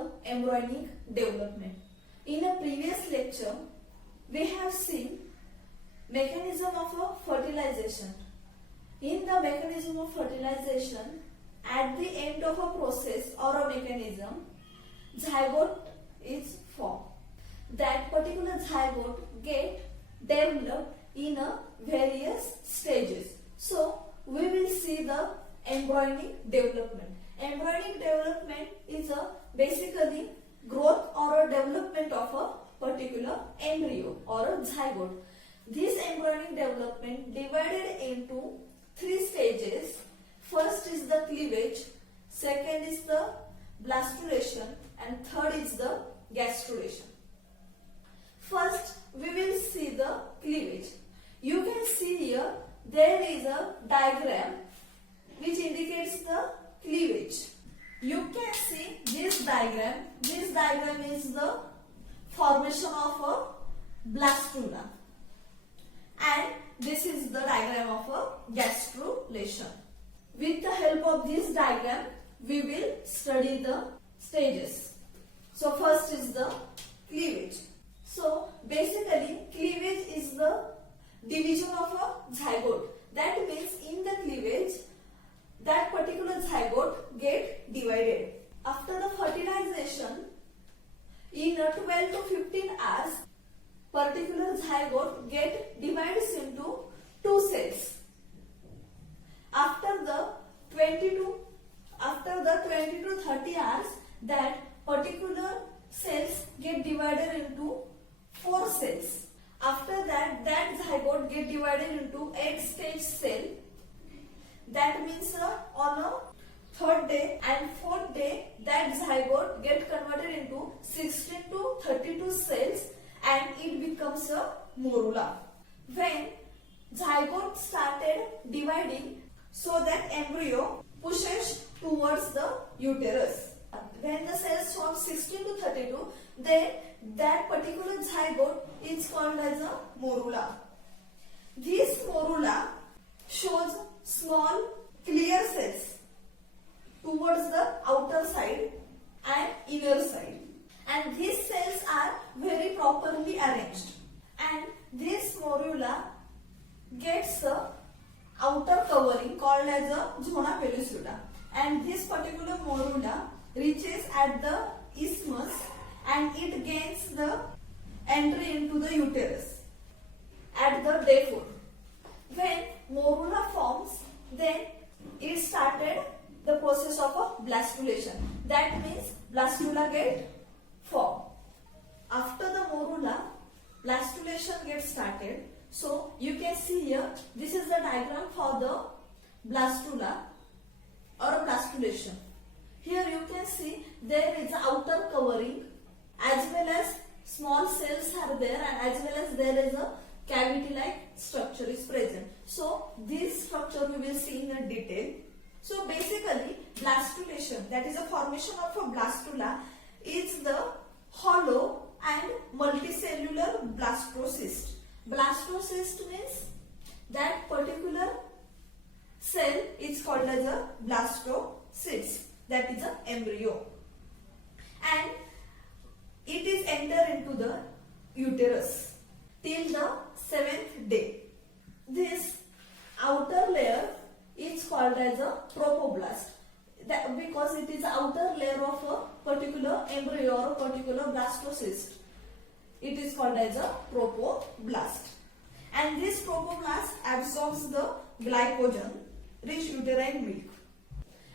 the embryonic development. In a previous lecture, we have seen mechanism of a fertilization. In the mechanism of fertilization, at the end of a process or a mechanism, zygote is formed. That particular zygote get developed in a various stages. So, we will see the embryonic development. Embryonic development is a basically growth or a development of a particular embryo or a zygote. This embryonic development divided into 3 stages. First is the cleavage, second is the blastulation, and third is the gastrulation. First, we will see the cleavage. You can see here there is a diagram which indicates the cleavage. You can see this diagram. This diagram is the formation of a blastula, and this is the diagram of a gastrulation. With the help of this diagram, we will study the stages. So first is the cleavage. So basically cleavage is the division of a zygote. That means in the cleavage, that particular zygote get divided. After the fertilization, in 12 to 15 hours, particular zygote get divided into 2 cells. After the 20 to 30 hours, that particular cells get divided into 4 cells. After that, that zygote get divided into 8-stage cell. That means on a 3rd day and 4th day, that zygote get converted into 16 to 32 cells and it becomes a morula. When zygote started dividing, so that embryo pushes towards the uterus. When the cells from 16 to 32, then that particular zygote is called as a morula. This morula shows small clear cells towards the outer side and inner side, and these cells are very properly arranged, and this morula gets a outer covering called as a zona pellucida, and this particular morula reaches at the isthmus and it gains the entry into the uterus at the day 4. When morula forms, then it started the process of a blastulation. That means blastula get formed. After the morula, blastulation gets started. So you can see here, this is the diagram for the blastula or a blastulation. Here you can see there is outer covering as well as small cells are there, and as well as there is a cavity like structure is present. So this structure we will see in a detail. So basically blastulation, that is a formation of a blastula, is the hollow and multicellular blastocyst. Blastocyst means that particular cell is called as a blastocyst, that is an embryo, and it is enter into the uterus till the 7th day. This outer layer is called as a trophoblast, that because it is outer layer of a particular embryo or a particular blastocyst. It is called as a trophoblast, and this trophoblast absorbs the glycogen rich uterine milk,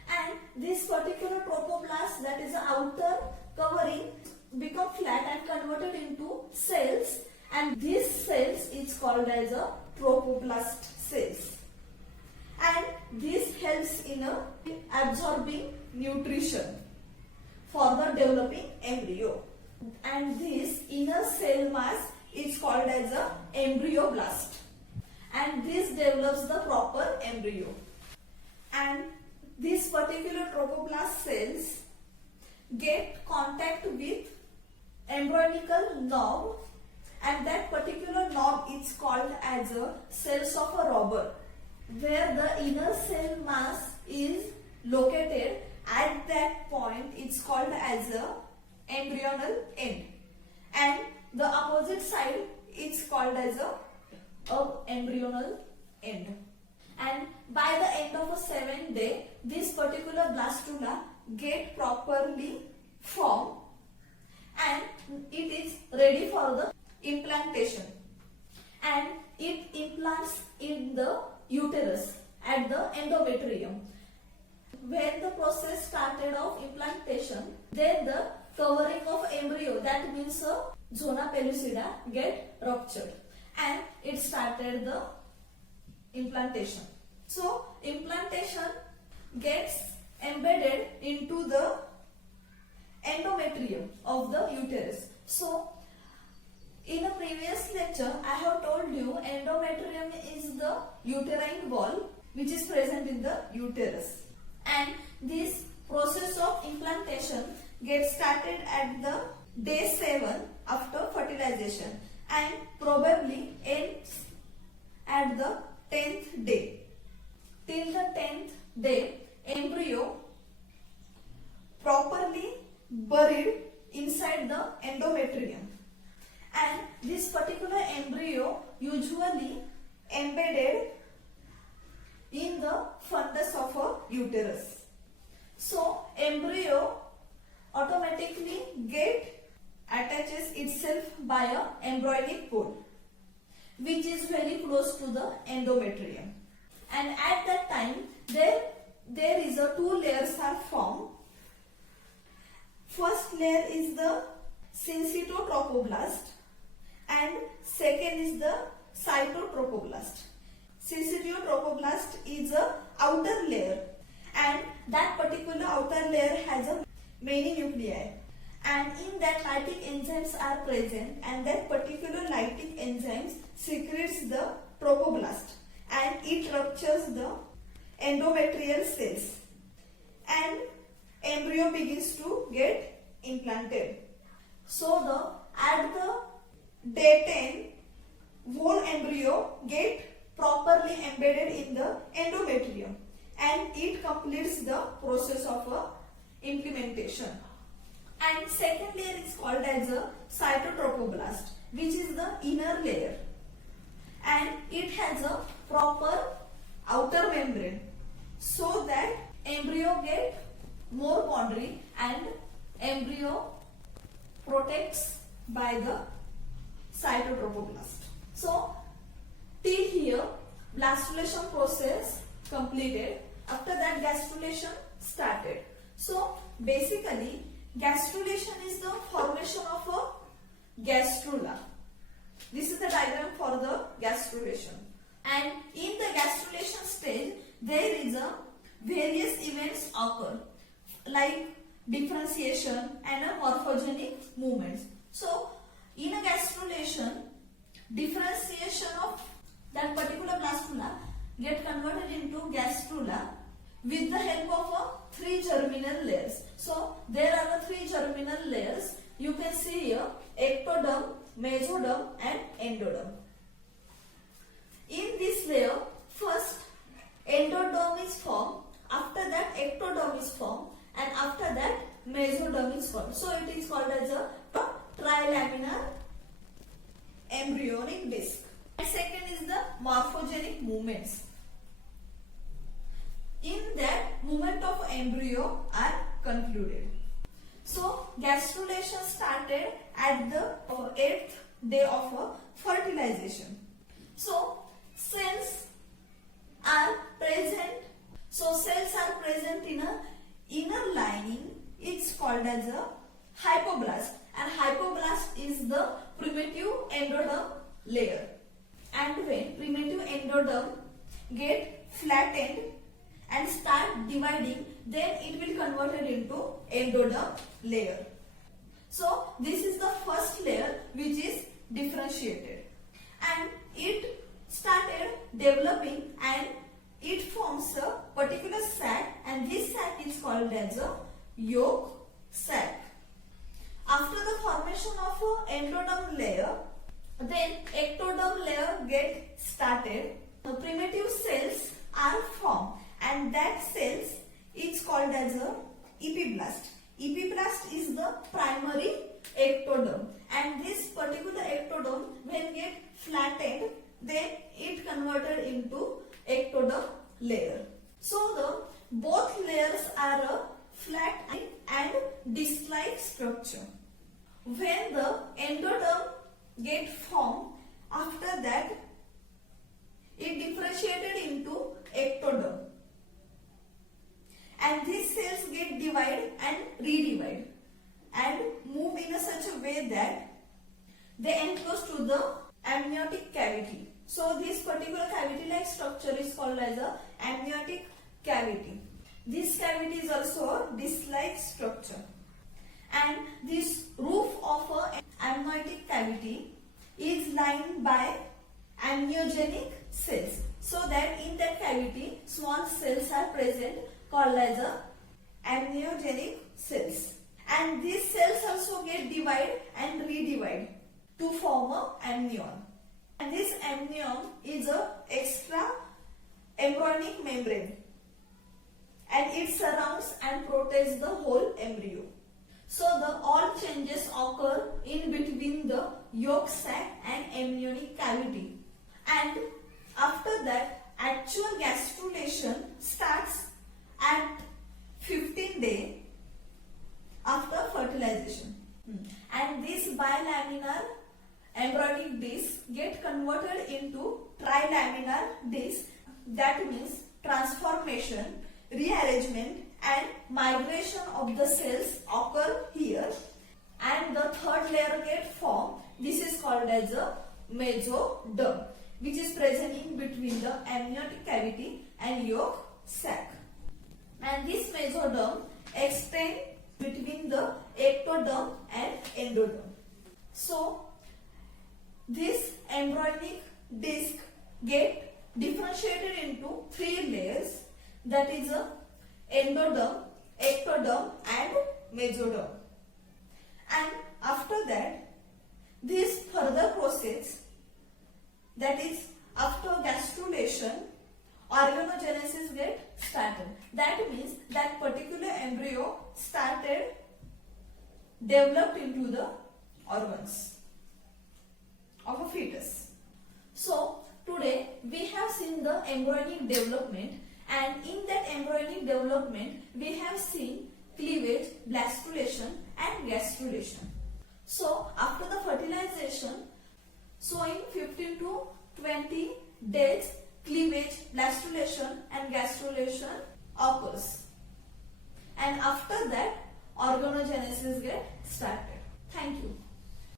and this particular trophoblast, that is the outer covering, become flat and converted into cells, and these cells is called as a trophoblast cells, and this helps in absorbing nutrition for the developing embryo, and this inner cell mass is called as a embryoblast, and this develops the proper embryo. And these particular trophoblast cells get contact with embryonical knob, and that particular knob is called as a cells of a robber, where the inner cell mass is located. At that point it's called as a embryonal end, and the opposite side is called as a embryonal end. And by the end of a 7th day, this particular blastula get properly formed and it is ready for the implantation, and it implants in the uterus at the endometrium. When the process started of implantation, then the covering of embryo, that means zona pellucida, get ruptured and it started the implantation. So implantation gets embedded into the endometrium of the uterus. So in a previous lecture I have told you endometrium is the uterine wall which is present in the uterus, and this process of implantation gets started at the day 7 after fertilization and probably ends at the 10th day. Till the 10th day, embryo properly buried inside the endometrium, and this particular embryo usually embedded in the fundus of a uterus. So embryo automatically attaches itself by a embryonic cord which is very close to the endometrium, and at that time there is a 2 layers are formed. First layer is the syncytotrophoblast and second is the cytotrophoblast. Syncytotrophoblast is a outer layer, and that particular outer layer has a many nuclei, and in that lytic enzymes are present, and that particular lytic enzymes secretes the trophoblast and it ruptures the endometrial cells and embryo begins to get implanted. So at the day 10, whole embryo get properly embedded in the endometrium and it completes the process of implementation. And second layer is called as a cytotrophoblast, which is the inner layer, and it has a proper outer membrane so that embryo get more boundary and embryo protects by the cytotrophoblast. So till here blastulation process completed. After that gastrulation started. So basically gastrulation is the formation of a gastrula. This is the diagram for the gastrulation, and in the gastrulation stage there is a various events occur like differentiation and a morphogenic movements. So in a gastrulation, differentiation of that particular blastula get converted into gastrula with the help of 3 germinal layers. So there are the 3 germinal layers. You can see here ectoderm, mesoderm and endoderm. In this layer, first endoderm is formed, after that ectoderm is formed, and after that mesoderm is formed. So it is called as a trilaminar embryonic disc. And second is the morphogenic movements. In that, movement of embryo are concluded. So gastrulation started at the 8th day of fertilization. So cells are present. So cells are present in a inner lining. It's called as a hypoblast, and hypoblast is the primitive endoderm layer. And when primitive endoderm get flattened and start dividing, then it will converted into endoderm layer. So this is the first layer which is differentiated, and it started developing and it forms a particular sac, and this sac is called as a yolk sac. After the formation of endoderm layer, then ectoderm layer get started. Primitive cells are formed, and that cells is called as a epiblast. Epiblast is the primary structure. When the endoderm get formed, after that it differentiated into ectoderm, and these cells get divided and redivide and move in a such a way that they enclose to the amniotic cavity. So this particular cavity-like structure is called as a amniotic cavity. This cavity is also a disc-like structure, and this roof of an amniotic cavity is lined by amniogenic cells, so that in that cavity small cells are present called as a amniogenic cells, and these cells also get divided and redivide to form a amnion, and this amnion is a extra embryonic membrane, and it surrounds and protects the whole embryo. So the all changes occur in between the yolk sac and embryonic cavity, and after that actual gastrulation starts at 15 days after fertilization, and this bilaminar embryonic disc get converted into trilaminar disc. That means transformation, rearrangement and migration of the cells occur here, and the third layer get formed. This is called as a mesoderm, which is present in between the amniotic cavity and yolk sac, and this mesoderm extends between the ectoderm and endoderm. So this embryonic disc get differentiated into three layers, that is a endoderm, ectoderm and mesoderm, and after that this further process, that is after gastrulation, organogenesis get started. That means that particular embryo started developed into the organs of a fetus. So today we have seen the embryonic development, and in that embryonic development we have seen cleavage, blastulation and gastrulation. So after the fertilization, so in 15 to 20 days cleavage, blastulation and gastrulation occurs, and after that organogenesis get started. Thank you.